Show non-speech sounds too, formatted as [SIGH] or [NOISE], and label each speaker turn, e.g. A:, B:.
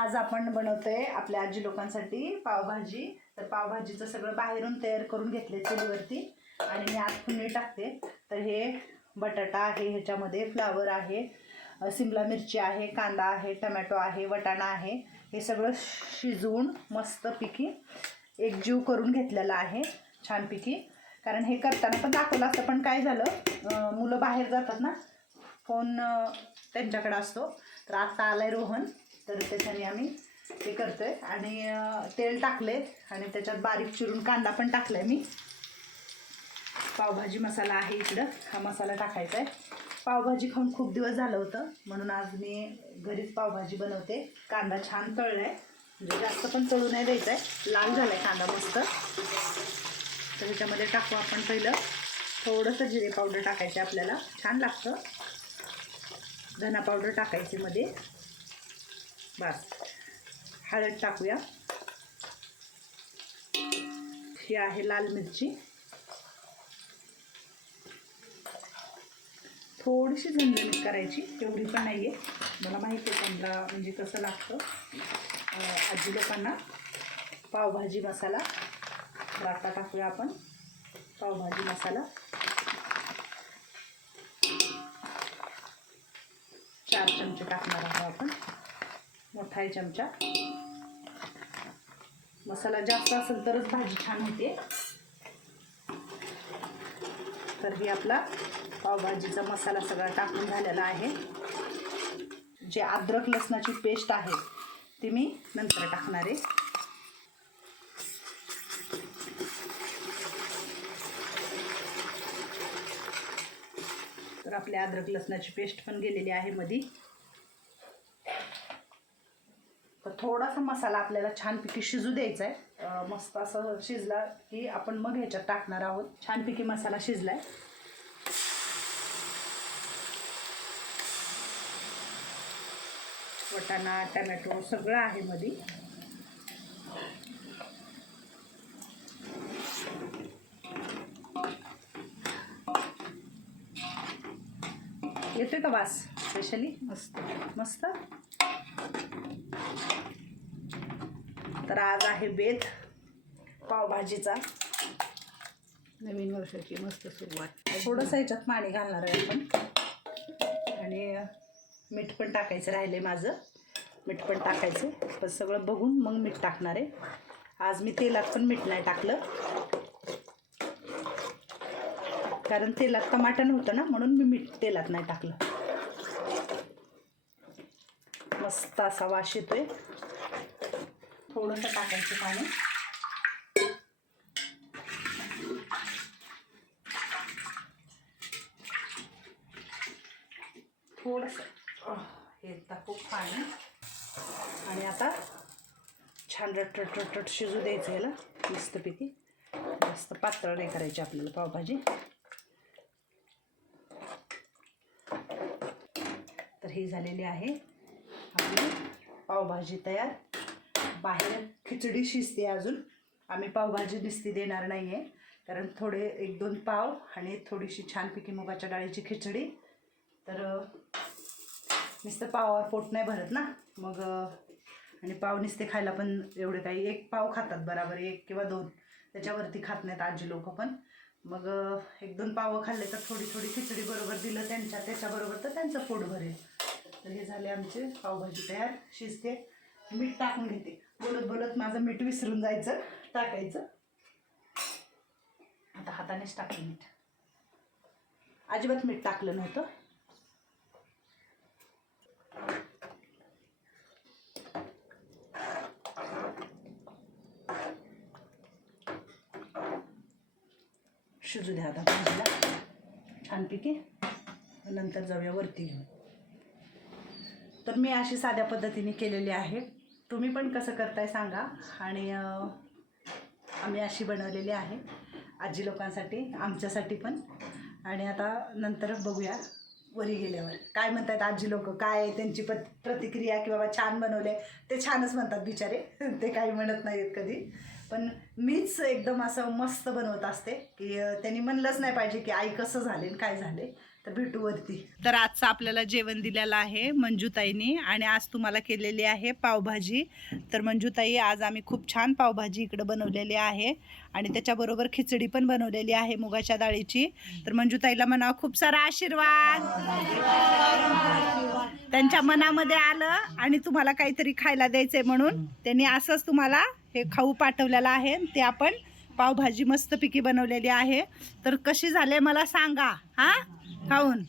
A: आज आपण बनवतोय आपल्या आजी लोकांसाठी पावभाजी. तर पावभाजीचं सगळं बाहेरून तयार करून घेतले चुलीवरती. आणि मी आज पुणे टाकते. तर हे बटाटा आहे ह्याच्यामध्ये फ्लावर आहे सिमला मिरची आहे कांदा आहे टमॅटो आहे वटाणा आहे. हे सगळं शिजवून मस्तपैकी एकजीव करून घेतलेलं आहे. छानपैकी कारण हे करताना पण दाखवलं असतं पण काय झालं मुलं बाहेर जातात ना फोन त्यांच्याकडे असतो. तर आता आलाय रोहन. तर त्याच्याने आम्ही ते करतोय. आणि तेल टाकले आणि त्याच्यात बारीक चिरून कांदा पण टाकलाय मी. पावभाजी मसाला आहे इकडं. हा मसाला टाकायचा आहे पावभाजी खाऊन खूप दिवस झालं होतं. म्हणून आज मी घरीच पावभाजी बनवते. कांदा छान तळला आहे म्हणजे जास्त पण तळू नाही द्यायचा आहे लाल झाला आहे कांदा मस्त. तर त्याच्यामध्ये टाकू आपण पहिलं. थोडंसं जिरे पावडर टाकायचं आपल्याला. छान लागतं. धना पावडर टाकायची मध्ये. बस हळद टाकूया. ही आहे लाल मिरची. थोडीशी झणझणीत करायची एवढी पण नाही आहे मला माहिती आहे त्यांना म्हणजे कसं लागतं. आजी लोकांना पावभाजी मसाला तर आता टाकूया आपण पावभाजी मसाला. चार चमचे टाकणार आहोत. मोठा आहे चमचा. मसाला जास्त असेल तरच भाजी छान होते. तर ही आपला पावभाजीचा मसाला सगळा टाकून झालेला आहे. जे अद्रक लसणाची पेस्ट आहे ती मी नंतर टाकणार आहे. तर आपली अद्रक लसणाची पेस्ट पण गेलेली आहे मधी तर थोडासा मसाला आपल्याला छानपैकी शिजू द्यायचा आहे मस्त असं शिजला की आपण मग ह्याच्यात टाकणार आहोत. छानपैकी मसाला शिजलाय. वटाणा टमॅटो सगळं आहे मध्ये येतोय का वास स्पेशली मस्त. मस्त? तर आज आहे बेत पावभाजीचा. नवीन वर्षाची मस्त सुरुवात. थोडंसं ह्याच्यात पाणी घालणार आहे आपण. आणि मीठ पण टाकायचं राहिले माझं. मीठ पण टाकायचं. पण सगळं बघून मग मीठ टाकणार आहे. आज मी तेलात पण मीठ नाही टाकलं. कारण तेलात टमाटन होतं ना म्हणून मी मीठ तेलात नाही टाकलं. मस्त असा वास येतोय. थोडंसं टाकायचं पाणी. थोडंसं अह, हे टाकू पाणी. आणि आता छान रटरट रटरट शिजू द्यायचं याला मस्तपैकी. जास्त पातळ नाही करायची आपल्याला पावभाजी. तर ही झालेली आहे आपली पावभाजी तयार. बाहेर खिचडी शिजते अजून. आम्ही पावभाजी दिसती देणार नाही आहे कारण थोडे एक दोन पाव आणि थोडीशी छानपैकी मुगाच्या डाळीची खिचडी. तर नुसतं पावावर पोट नाही भरत ना. मग आणि पाव नुसते खायला पण एवढे काही एक पाव खातात बराबर एक किंवा दोन. त्याच्यावरती खात नाहीत आजी लोक पण. मग एक दोन पावं खाल्ले तर थोडी थोडी खिचडी बरोबर दिलं त्यांच्या त्याच्याबरोबर तर त्यांचं पोट भरेल. तर हे झाले आमचे पावभाजी तयार. शिजते. मीठ टाकून घेते. बोलत बोलत माझं मीठ विसरून जायचं टाकायचं. आता हातानेच टाकलं मीठ. अजिबात मीठ टाकलं नव्हतं. शिजू द्या आता भाजीला छानपैकी. नंतर जाऊया वरती घेऊन. तर मी अशी साध्या पद्धतीने केलेली आहे. तुम्ही पण कसं करताय सांगा. आणि आम्ही अशी बनवलेली आहे. आजी लोकांसाठी आमच्यासाठी पण. आणि आता नंतर बघूया वरी गेल्यावर. काय म्हणतात आजी लोक? काय त्यांची पत प्रतिक्रिया? की बाबा छान बनवले ते छानच म्हणतात बिचारे. [LAUGHS] ते काही म्हणत नाहीत कधी. पण मीच एकदम असं मस्त बनवत असते की त्यांनी म्हणलंच नाही पाहिजे की आई कसं झाले काय झाले. तर भेटू वरती. तर आजचं आपल्याला जेवण दिलेलं आहे मंजूताईनी आणि आज तुम्हाला केलेली आहे पावभाजी. तर मंजूताई आज आम्ही खूप छान पावभाजी इकडं बनवलेली आहे आणि त्याच्याबरोबर खिचडी पण बनवलेली आहे मुगाच्या डाळीची. तर मंजूताईला म्हणा खूप सारा आशीर्वाद. त्यांच्या मनामध्ये आलं आणि तुम्हाला काहीतरी खायला द्यायचंय म्हणून त्यांनी असंच तुम्हाला हे खाऊ पाठवलेलं आहे. ते आपण पावभाजी मस्तपैकी बनवलेली आहे. तर कशी झाले मला सांगा हा? खाऊन